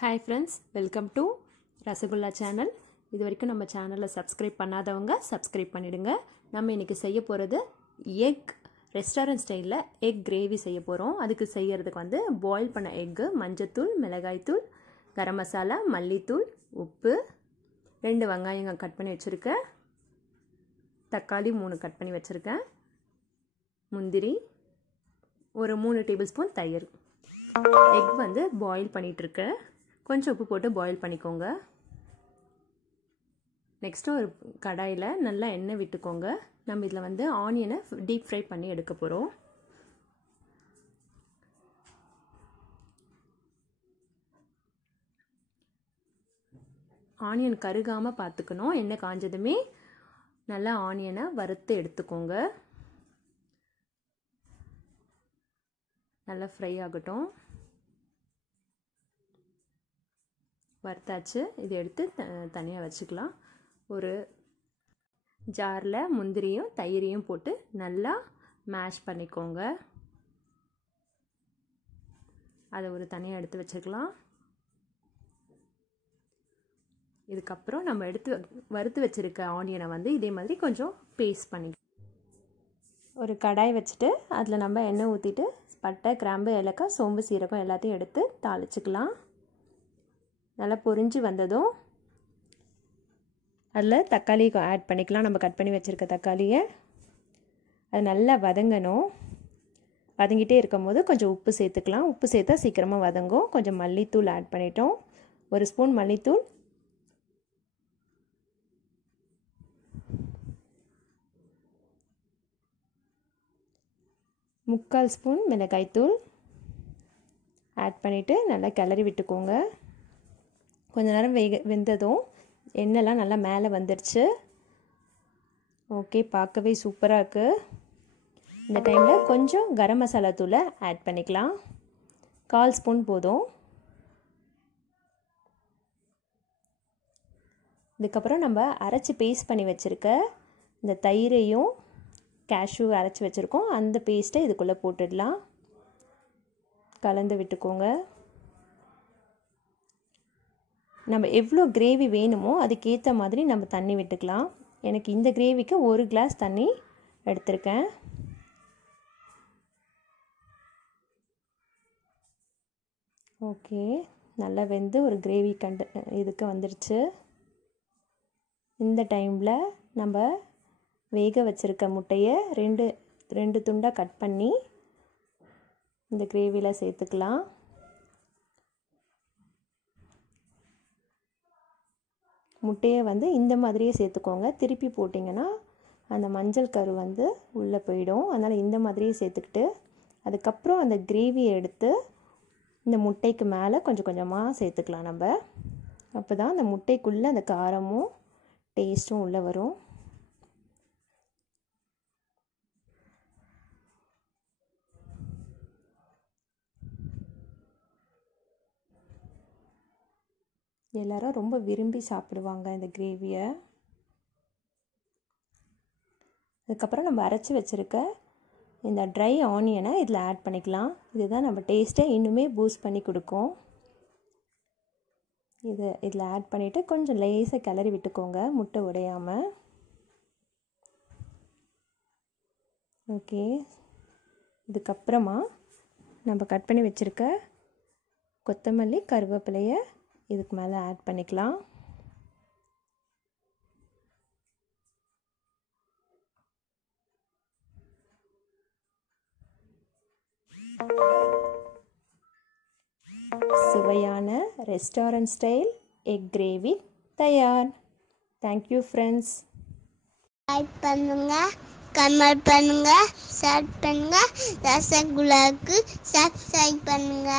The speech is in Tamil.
Hi friends, welcome to rasgulla channel. இது வரைக்கும் நம்ம சேனலை சப்ஸ்கிரைப் பண்ணாதவங்க சப்ஸ்கிரைப் பண்ணிடுங்க. நம்ம இன்னைக்கு செய்ய போகிறது எக் ரெஸ்டாரண்ட் ஸ்டைலில் எக் கிரேவி செய்ய போகிறோம். அதுக்கு செய்யறதுக்கு வந்து பாயில் பண்ண எக்கு, மஞ்சத்தூள், மிளகாய்த்தூள், கரம் மசாலா, மல்லித்தூள், உப்பு, 2 வெங்காயங்கள் கட் பண்ணி வச்சுருக்கேன், தக்காளி 3 கட் பண்ணி வச்சுருக்கேன், முந்திரி, ஒரு 3 டேபிள் ஸ்பூன் தயிர். எக் வந்து பாயில் பண்ணிகிட்ருக்கேன். கொஞ்சம் உப்பு போட்டு பாயில் பண்ணிக்கோங்க. நெக்ஸ்ட்டு ஒரு கடாயில் நல்லா எண்ணெய் விட்டுக்கோங்க. நம்ம இதில் வந்து ஆனியனை டீப் ஃப்ரை பண்ணி எடுக்க போகிறோம். ஆனியன் கருகாமல் பார்த்துக்கணும். எண்ணெய் காஞ்சதுமே நல்லா ஆனியனை வறுத்து எடுத்துக்கோங்க. நல்லா ஃப்ரை ஆகட்டும். வறுத்தாச்சு. இதை எடுத்து தனியாக வச்சுக்கலாம். ஒரு ஜாரில் முந்திரியும் தயிரையும் போட்டு நல்லா மேஷ் பண்ணிக்கோங்க. அதை ஒரு தனியாக எடுத்து வச்சுக்கலாம். இதுக்கப்புறம் நம்ம வறுத்து வச்சுருக்க ஆனியனை வந்து இதே மாதிரி கொஞ்சம் பேஸ்ட் பண்ணி ஒரு கடாய் வச்சுட்டு அதில் நம்ம எண்ணெய் ஊற்றிட்டு பட்டை, கிராம்பு, ஏலக்காய், சோம்பு, சீரகம் எல்லாத்தையும் எடுத்து தாளிச்சுக்கலாம். நல்லா பொரிஞ்சு வந்ததும் அதில் தக்காளி ஆட் பண்ணிக்கலாம். நம்ம கட் பண்ணி வச்சுருக்க தக்காளியை அது நல்லா வதங்கணும். வதங்கிட்டே இருக்கும் போது கொஞ்சம் உப்பு சேர்த்துக்கலாம். உப்பு சேர்த்தா சீக்கிரமாக வதங்கும். கொஞ்சம் மல்லித்தூள் ஆட் பண்ணிட்டோம். 1 ஸ்பூன் மல்லித்தூள், முக்கால் ஸ்பூன் மிளகாய்த்தூள் ஆட் பண்ணிவிட்டு நல்லா கிளறி விட்டுக்கோங்க. கொஞ்ச நேரம் வெந்ததும் எண்ணெய்லாம் நல்லா மேலே வந்துடுச்சு. ஓகே, பார்க்கவே சூப்பராக இருக்குது. இந்த டைமில் கொஞ்சம் கரம் மசாலா தூளை ஆட் பண்ணிக்கலாம். 1/4 ஸ்பூன் போதும். இதுக்கப்புறம் நம்ம அரைச்சி பேஸ்ட் பண்ணி வச்சுருக்க இந்த தயிரையும் கேஷ்யூ அரைச்சி வச்சுருக்கோம், அந்த பேஸ்ட்டை இதுக்குள்ளே போட்டுடலாம். கலந்து விட்டுக்கோங்க. நம்ம எவ்வளோ கிரேவி வேணுமோ அதுக்கேற்ற மாதிரி நம்ம தண்ணி விட்டுக்கலாம். எனக்கு இந்த கிரேவிக்கு 1 கிளாஸ் தண்ணி எடுத்திருக்கேன். ஓகே, நல்லா வெந்து ஒரு கிரேவி இதுக்கு வந்துடுச்சு. இந்த டைமில் நம்ம வேக வச்சுருக்க முட்டையை ரெண்டு துண்டாக கட் பண்ணி இந்த கிரேவியில் சேர்த்துக்கலாம். முட்டையை வந்து இந்த மாதிரியே சேர்த்துக்கோங்க. திருப்பி போட்டிங்கன்னா அந்த மஞ்சள் கரு வந்து உள்ளே போயிடும். அதனால் இந்த மாதிரியே சேர்த்துக்கிட்டு அதுக்கப்புறம் அந்த கிரேவியை எடுத்து இந்த முட்டைக்கு மேலே கொஞ்சம் கொஞ்சமாக சேர்த்துக்கலாம். நம்ம அப்போ தான் அந்த முட்டைக்குள்ளே அந்த காரமும் டேஸ்ட்டும் உள்ளே வரும். எல்லாரும் ரொம்ப விரும்பி சாப்பிடுவாங்க இந்த கிரேவியை. அதுக்கப்புறம் நம்ம அரைச்சி வச்சுருக்க இந்த ட்ரை ஆனியனை இதில் ஆட் பண்ணிக்கலாம். இதுதான் நம்ம டேஸ்ட்டை இன்னுமே பூஸ்ட் பண்ணி கொடுக்கும். இதில் ஆட் பண்ணிவிட்டு கொஞ்சம் லேசாக கிளறி விட்டுக்கோங்க, முட்டை உடையாமல். ஓகே, இதுக்கப்புறமா நம்ம கட் பண்ணி வச்சுருக்க கொத்தமல்லி, கருவேப்பிலையை இதுக்கு மேலே ஆட் பண்ணிக்கலாம். சுவையான ரெஸ்டாரண்ட் ஸ்டைல் எக் கிரேவி தயார். Thank you friends. லைக் பண்ணுங்க, கமெண்ட் பண்ணுங்க, ஷேர் பண்ணுங்க, ரசகுல்லாக்கு சப்ஸ்கிரைப் பண்ணுங்க.